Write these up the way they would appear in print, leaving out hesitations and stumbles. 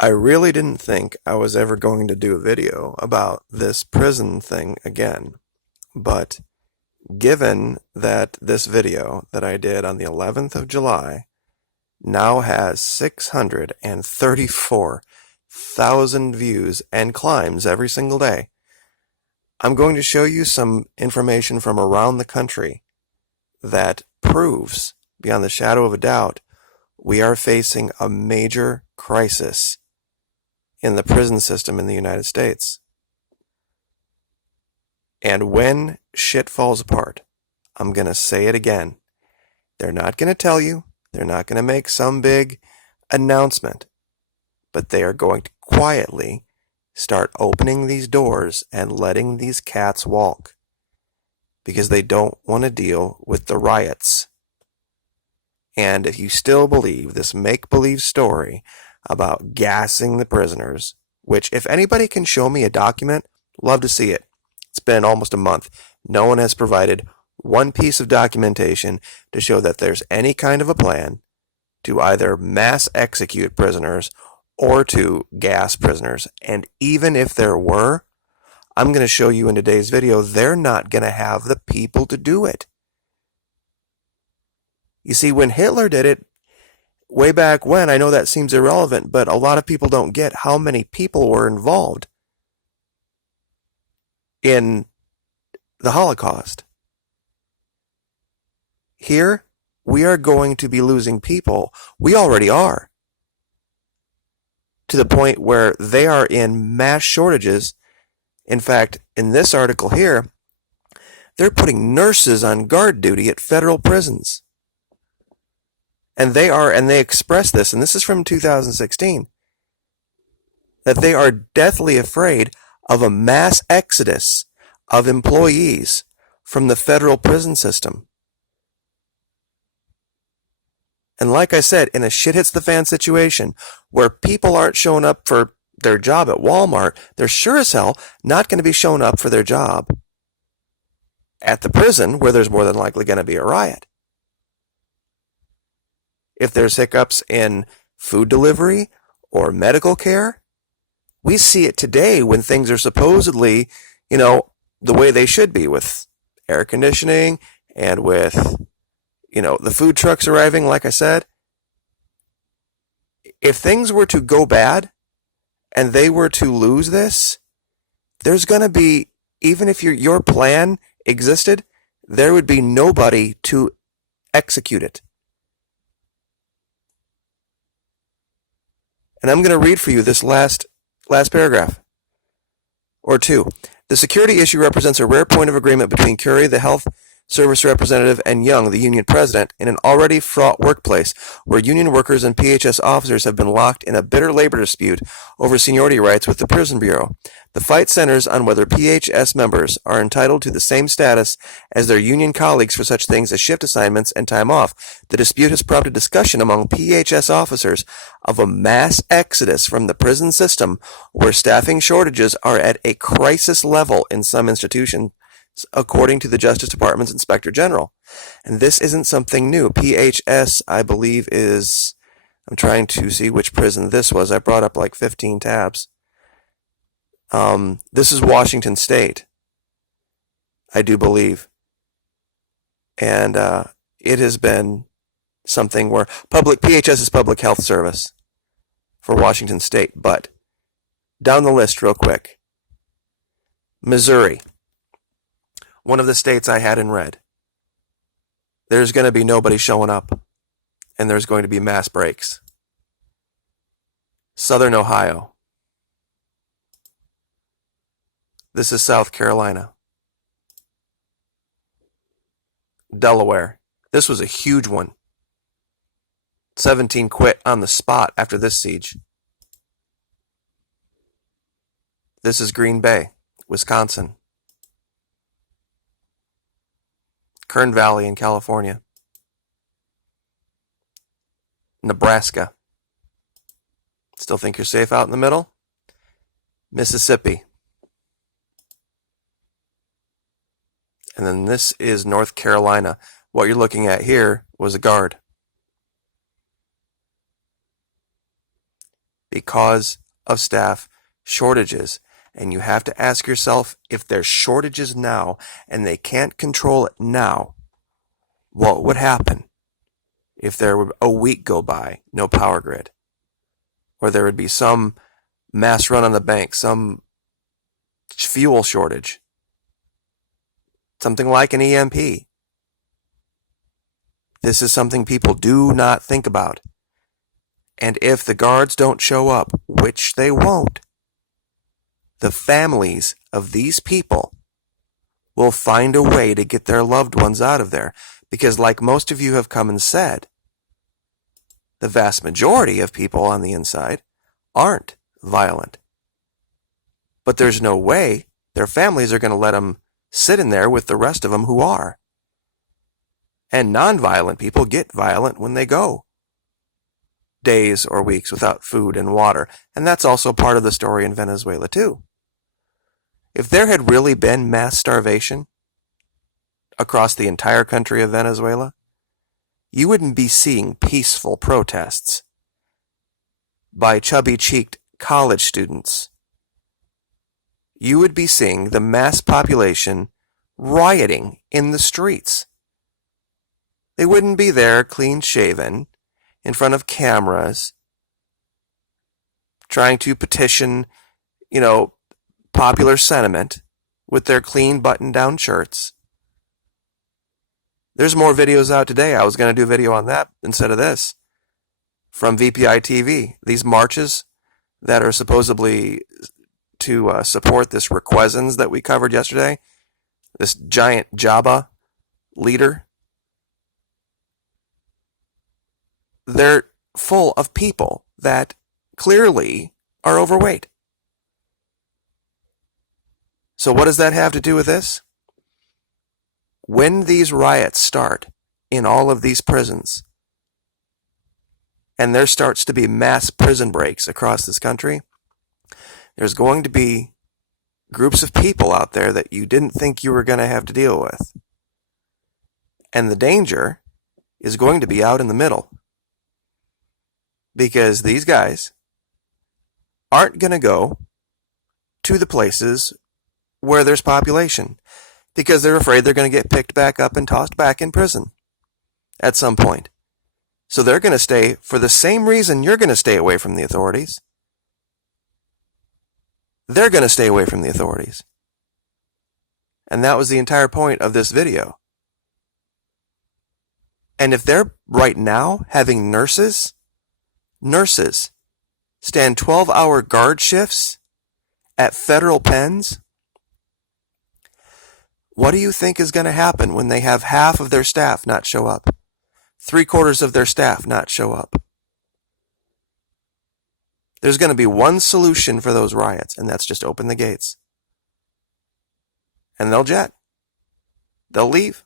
I really didn't think I was ever going to do a video about this prison thing again, but given that this video that I did on the 11th of July now has 634,000 views and climbs every single day, I'm going to show you some information from around the country that proves, beyond the shadow of a doubt, we are facing a major crisis in the prison system in the United States. And when shit falls apart, I'm going to say it again. They're not going to tell you. They're not going to make some big announcement. But they are going to quietly start opening these doors and letting these cats walk. Because they don't want to deal with the riots. And if you still believe this make-believe story about gassing the prisoners, which if anybody can show me a document, love to see it. It's been almost a month. No one has provided one piece of documentation to show that there's any kind of a plan to either mass execute prisoners or to gas prisoners. And even if there were, I'm going to show you in today's video, they're not going to have the people to do it. You see, when Hitler did it, way back when, I know that seems irrelevant, but a lot of people don't get how many people were involved in the Holocaust. Here, we are going to be losing people. We already are. To the point where they are in mass shortages. In fact, in this article here, they're putting nurses on guard duty at federal prisons. And they express this, and this is from 2016, that they are deathly afraid of a mass exodus of employees from the federal prison system. And like I said, in a shit hits the fan situation where people aren't showing up for their job at Walmart, they're sure as hell not going to be showing up for their job at the prison where there's more than likely going to be a riot. If there's hiccups in food delivery or medical care, we see it today when things are supposedly, the way they should be, with air conditioning and with, the food trucks arriving, like I said. If things were to go bad and they were to lose this, there's going to be, even if your plan existed, there would be nobody to execute it. And I'm going to read for you this last paragraph, or two. The security issue represents a rare point of agreement between Curry, the health service representative, and Young, the union president, in an already fraught workplace where union workers and PHS officers have been locked in a bitter labor dispute over seniority rights with the Prison Bureau. The fight centers on whether PHS members are entitled to the same status as their union colleagues for such things as shift assignments and time off. The dispute has prompted discussion among PHS officers of a mass exodus from the prison system, where staffing shortages are at a crisis level in some institutions, according to the Justice Department's Inspector General. And this isn't something new. PHS, I believe, is... I'm trying to see which prison this was. I brought up like 15 tabs. This is Washington State, I do believe. And it has been something where PHS is Public Health Service for Washington State. But down the list real quick. Missouri, one of the states I had in red. There's going to be nobody showing up, and there's going to be mass breaks. Southern Ohio. This is South Carolina. Delaware. This was a huge one. 17 quit on the spot after this siege. This is Green Bay, Wisconsin. Kern Valley in California. Nebraska. Still think you're safe out in the middle? Mississippi. And then this is North Carolina. What you're looking at here was a guard. because of staff shortages. And you have to ask yourself, if there's shortages now and they can't control it now, what would happen if there would a week go by, no power grid? Or there would be some mass run on the bank, some fuel shortage, something like an EMP. This is something people do not think about. And if the guards don't show up, which they won't, the families of these people will find a way to get their loved ones out of there. Because like most of you have come and said, the vast majority of people on the inside aren't violent. But there's no way their families are going to let them sit in there with the rest of them who are. And non-violent people get violent when they go days or weeks without food and water. And that's also part of the story in Venezuela too. If there had really been mass starvation across the entire country of Venezuela, you wouldn't be seeing peaceful protests by chubby-cheeked college students. You would be seeing the mass population rioting in the streets. They wouldn't be there clean-shaven, in front of cameras, trying to petition, popular sentiment with their clean button-down shirts. There's more videos out today. I was going to do a video on that instead of this. From VPI TV. These marches that are supposedly to support this Requesens that we covered yesterday. This giant Jabba leader. They're full of people that clearly are overweight. So what does that have to do with this? When these riots start in all of these prisons, and there starts to be mass prison breaks across this country, there's going to be groups of people out there that you didn't think you were going to have to deal with. And the danger is going to be out in the middle. Because these guys aren't going to go to the places where there's population. Because they're afraid they're going to get picked back up and tossed back in prison at some point. So they're going to stay for the same reason you're going to stay away from the authorities. They're going to stay away from the authorities. And that was the entire point of this video. And if they're right now having nurses stand 12-hour guard shifts at federal pens, what do you think is going to happen when they have half of their staff not show up? 3/4 of their staff not show up? There's going to be one solution for those riots, and that's just open the gates. And they'll jet. They'll leave.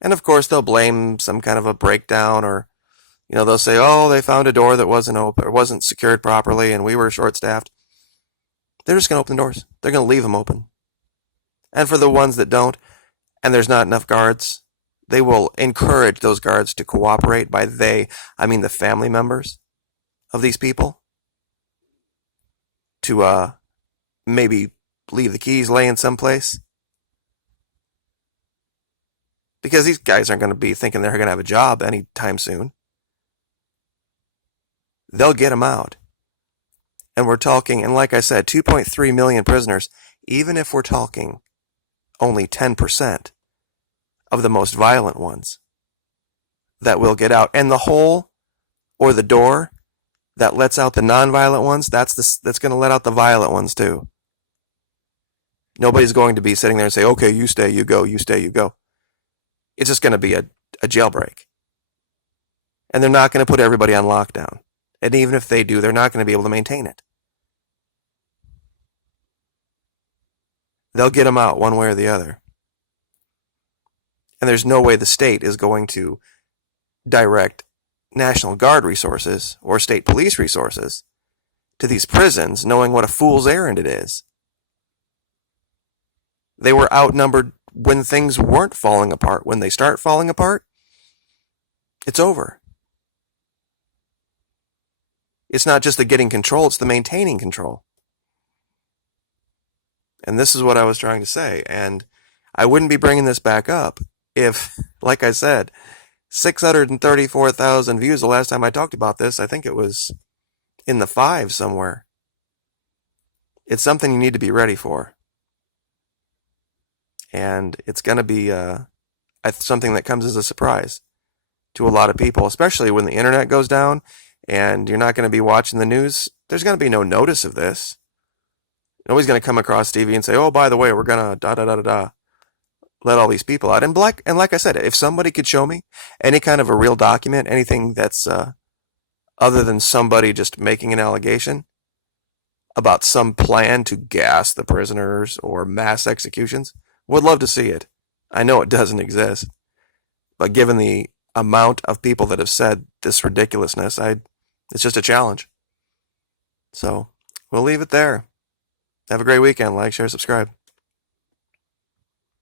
And of course, they'll blame some kind of a breakdown, or they'll say, oh, they found a door that wasn't open or wasn't secured properly and we were short-staffed. They're just going to open the doors. They're going to leave them open. And for the ones that don't, and there's not enough guards, they will encourage those guards to cooperate. By they, I mean the family members of these people, to maybe leave the keys laying someplace. Because these guys aren't going to be thinking they're going to have a job anytime soon. They'll get them out. And we're talking, and like I said, 2.3 million prisoners. Even if we're talking only 10% of the most violent ones that will get out. And the hole or the door that lets out the non-violent ones, that's going to let out the violent ones too. Nobody's going to be sitting there and say, okay, you stay, you go, you stay, you go. It's just going to be a jailbreak. And they're not going to put everybody on lockdown. And even if they do, they're not going to be able to maintain it. They'll get them out one way or the other. And there's no way the state is going to direct National Guard resources or state police resources to these prisons, knowing what a fool's errand it is. They were outnumbered when things weren't falling apart. When they start falling apart, it's over. It's not just the getting control, it's the maintaining control. And this is what I was trying to say. And I wouldn't be bringing this back up if, like I said, 634,000 views the last time I talked about this. I think it was in the five somewhere. It's something you need to be ready for. And it's going to be something that comes as a surprise to a lot of people, especially when the internet goes down and you're not going to be watching the news. There's going to be no notice of this. Nobody's going to come across TV and say, oh, by the way, we're going to da-da-da-da-da. Let all these people out. And like I said, if somebody could show me any kind of a real document, anything that's other than somebody just making an allegation about some plan to gas the prisoners or mass executions, would love to see it. I know it doesn't exist, but given the amount of people that have said this ridiculousness, it's just a challenge. So we'll leave it there. Have a great weekend. Like, share, subscribe.